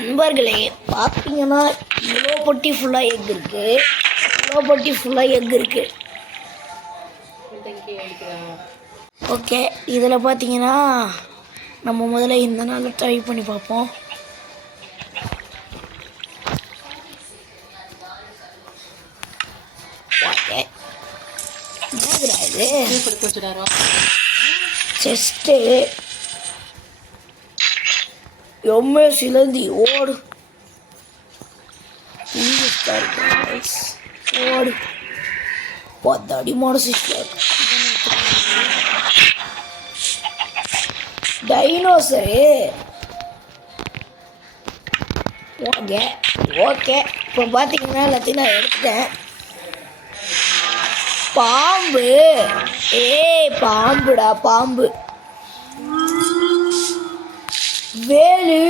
நண்பர்களே பார்த்தீங்கன்னா இவ்வளோ பொட்டி ஃபுல்லாக எக் இருக்குது. இவ்வளோ பொட்டி ஃபுல்லாக எக் இருக்குது. ஓகே, இதில் பார்த்தீங்கன்னா நம்ம முதல்ல இந்த நாளில் ட்ரை பண்ணி பார்ப்போம். ஓகே, இது செஸ்ட்டு எம்மே சிலந்தி ஓடு ஓடு 10 அடி மாட சிஸ்டர். டைனோசரு. ஓகே ஓகே, இப்போ பார்த்தீங்கன்னா எல்லாத்தையும் நான் எடுத்துட்டேன். பாம்பு, பாம்புடா பாம்பு. வேலு,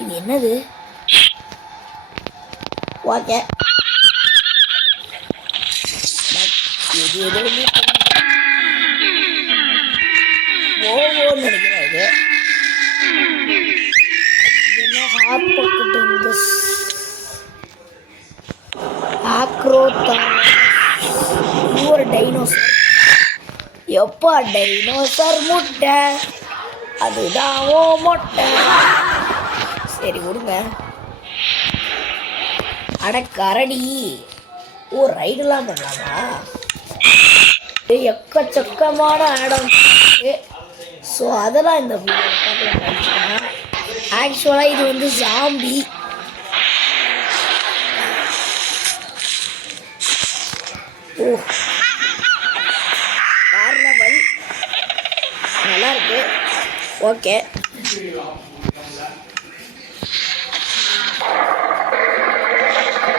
இது என்னது? ஓகே, இது எதுவுமே ஓன்னு நினைக்கிறேன். இது என்ன ஹார்ட் பக்கெட்டு ஆக்ரோதா. இது ஒரு டைனோசர். எப்பா டைனோசர் முட்டை, அதுதான் ஓ மொட்டை. சரி விடுங்க. அட கரடி, ஓ ரைடெல்லாம் பண்ணலாமா? எக்கச்சக்கமான இடம். ஸோ அதெல்லாம் இந்த ஆக்சுவலாக இது வந்து ஜாம்பி. ஓ கார்னவல் நல்லா இருக்கு. ஓகே,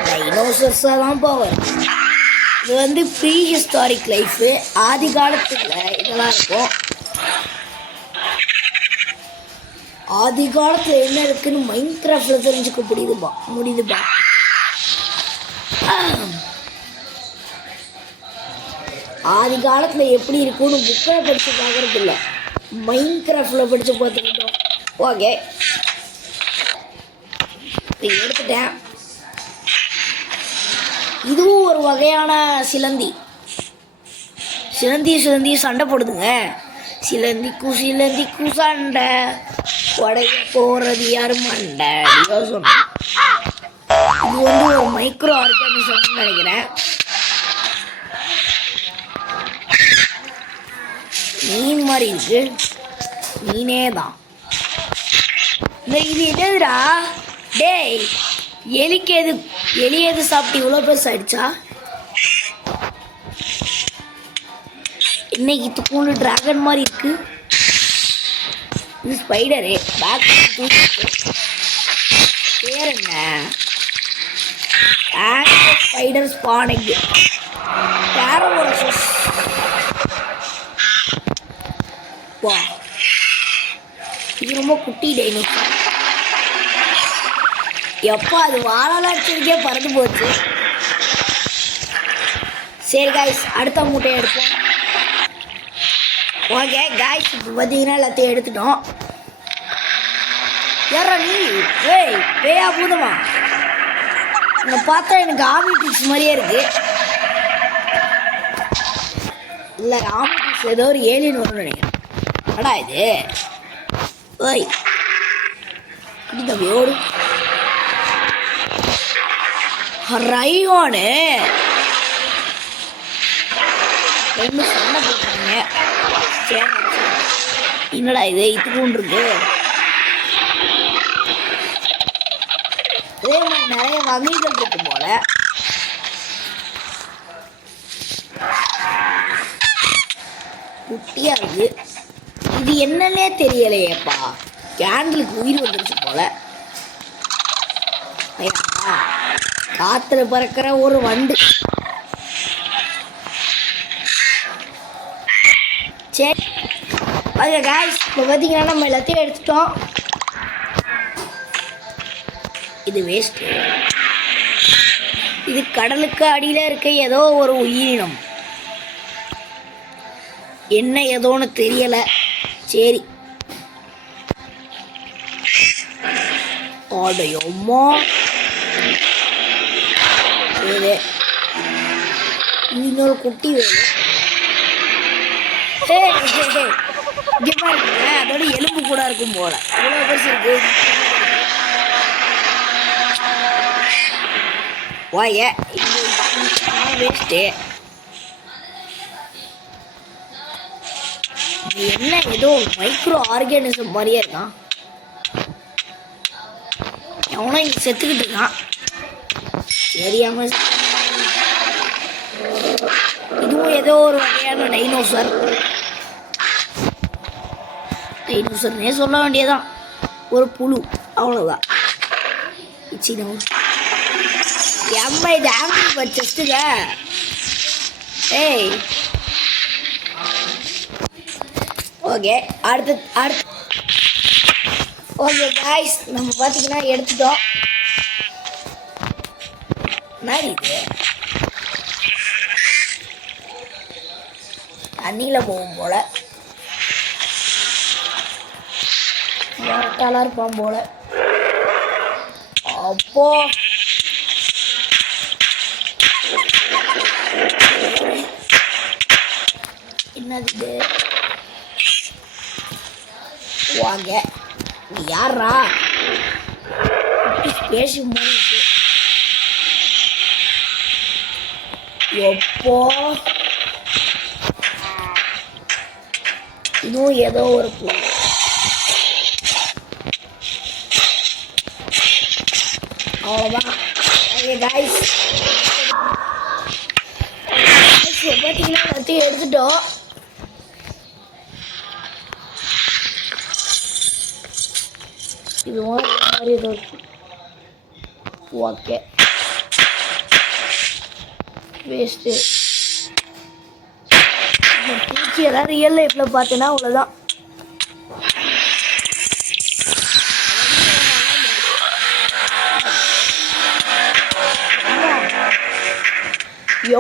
டைனோசர்ஸாக தான் பவர். இது வந்து ப்ரீ ஹிஸ்டாரிக் லைஃபு, ஆதி காலத்தில் இதெல்லாம் இருக்கும். ஆதி காலத்தில் என்ன இருக்குன்னு மைன்கிராஃப்டில் தெரிஞ்சுக்க முடியுதுப்பா. ஆதி காலத்தில் எப்படி இருக்குன்னு புக்கில் படித்து பார்க்குறது இல்லை, மைன்கிராஃப்டில் படித்து பார்த்துக்கிட்டோம். ஓகே, இது எடுத்துட்டேன். இதுவும் ஒரு வகையான சிலந்தி. சிலந்தி சண்டை போடுதுங்க. சிலந்திக்கும் சண்டை, உடைய போகிறது யாரு மண்டை சொன்னேன். இது வந்து ஒரு மைக்ரோ ஆர்கானிசம்னு நினைக்கிறேன். மீன் மாதிரி இருக்கு, மீனே தான். இது என்னதுடா டேய்? எலி எது சாப்பிட்டு இவ்வளோ பெருசு ஆயிடுச்சா? இன்னைக்கு துக்குண்டு டிராகன் மாதிரி இருக்கு. இது ஸ்பைடரு. பேக் பேர் என்ன? ஸ்பைடர் ஸ்பானிங் டேரோரசஸ். வா, இது ரொம்ப குட்டி டைனோசர். எப்போ அது வாழலாச்சதுக்கே பறந்து போச்சு. சரி காய்ஸ், அடுத்த மூட்டையை எடுப்போம். ஓகே காய்ஸ், இப்போ பார்த்தீங்கன்னா எல்லாத்தையும் எடுத்துட்டோம். யாரா நீ? ஏய் பேயா பூதமா? இங்கே பார்த்தா எனக்கு ஆமிடிக்ஸ் மாதிரியே இருக்கு. இல்லை ஆமிடிக்ஸ் ஏதோ ஒரு ஏலியன் வரும்னு நினைக்கிறேன். அடா இது ஓய் தம்பி ஓடு. ரைஹானு ரெண்டு சண்டை போட்டாங்க. என்னடா இது இதுக்குன்னு இருக்கு? இதே மாதிரி நிறைய வகைகள் இருக்கு போல. குட்டியா இருக்கு. இது என்னன்னே தெரியலையேப்பா. கேண்டிலுக்கு உயிர் வந்துருச்சு போல. காத்துல பறக்கிற ஒரு வண்டு. சரி ஓகே காய்ஸ், இப்போ பார்த்தீங்கன்னா நம்ம எல்லாத்தையும் எடுத்துட்டோம். இது வேஸ்ட்டு. இது கடலுக்கு அடியில் இருக்க ஏதோ ஒரு உயிரினம். என்ன ஏதோன்னு தெரியலை. சரி அடையம்மா இது இன்னொரு குட்டி வேணும். இங்கே பாருங்க, அதோட எலும்பு கூட இருக்கும் போல. இவ்வளோ பெருசு இருக்கு. வாய வேஸ்ட்டு. என்ன ஏதோ மைக்ரோ ஆர்கானிசம் மாதிரியே இருக்கான். அவனும் இங்கே செத்துக்கிட்டு இருக்கான் தெரியாம. இதுவும் ஏதோ ஒரு வகையான டைனோசர். டைனோசர்னே சொல்ல வேண்டியதான். ஒரு புழு அவ்வளோதான். எம்மா இது ஆங்கிள் பர்ச்சஸ்ட்டுங்க. ஏய் ஓகே அடுத்து ஓகே காய்ஸ், நம்ம பார்த்தீங்கன்னா எடுத்துட்டோம். மாதிரி இது தண்ணியில் போகும் போல, கலர் இருப்பான் போல. அப்போ என்னது இது? வாங்க, நீ யாரா? பேசி முடிச்சு எப்போ இதுவும் ஏதோ ஒரு பூ. அவ்வளோதான். காய்ஸ் பார்த்தீங்கன்னா எல்லாத்தையும் எடுத்துட்டோம். இது மாதிரி ஏதோ ஓகே வேஸ்ட்டு. பூச்சி எல்லாம் ரியல் லைஃப்பில் பார்த்தேன்னா அவ்வளோதான்.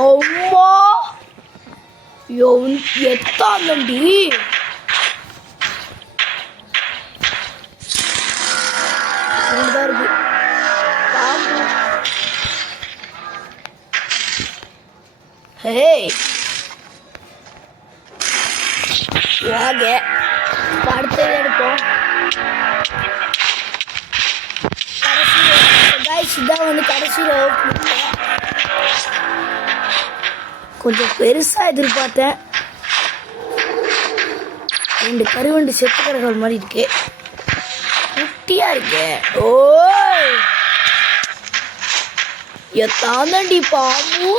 எவ்வளோ எத்தாங்கண்டி இருக்கு. ஹே வாங்க அடுத்தது எடுப்போம். இதான் வந்து கடைசியில் கொஞ்சம் பெருசாக எதிர்பார்த்தேன். 2 கருவண்டு செத்துக்கடைகள் மாதிரி இருக்கு. குட்டியா இருக்கு. ஓ எத்தாண்டி பாம்பு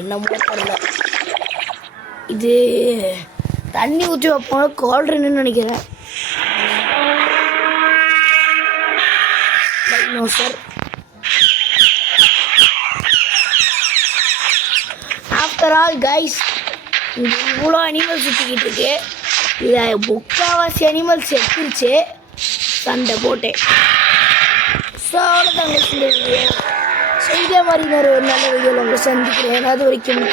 என்னமோ தெரியல. இது தண்ணி ஊற்றி வைப்பாங்க கால்றேன்னு நினைக்கிறேன். டைனோசர் ஆஃப்டர் ஆல் கைஸ், இங்கே இவ்வளோ அனிமல் சுற்றிக்கிட்டு இருக்கு. இதை முக்கால்வாசி அனிமல் செத்துருச்சு சண்டை போட்டேன். ஸோ அவ்வளோதாங்க இந்த வீடியோ. இதே மாதிரி ஒரு நல்ல வீடியோவில் உங்களை சந்திக்கிறேன். அது வரைக்கும்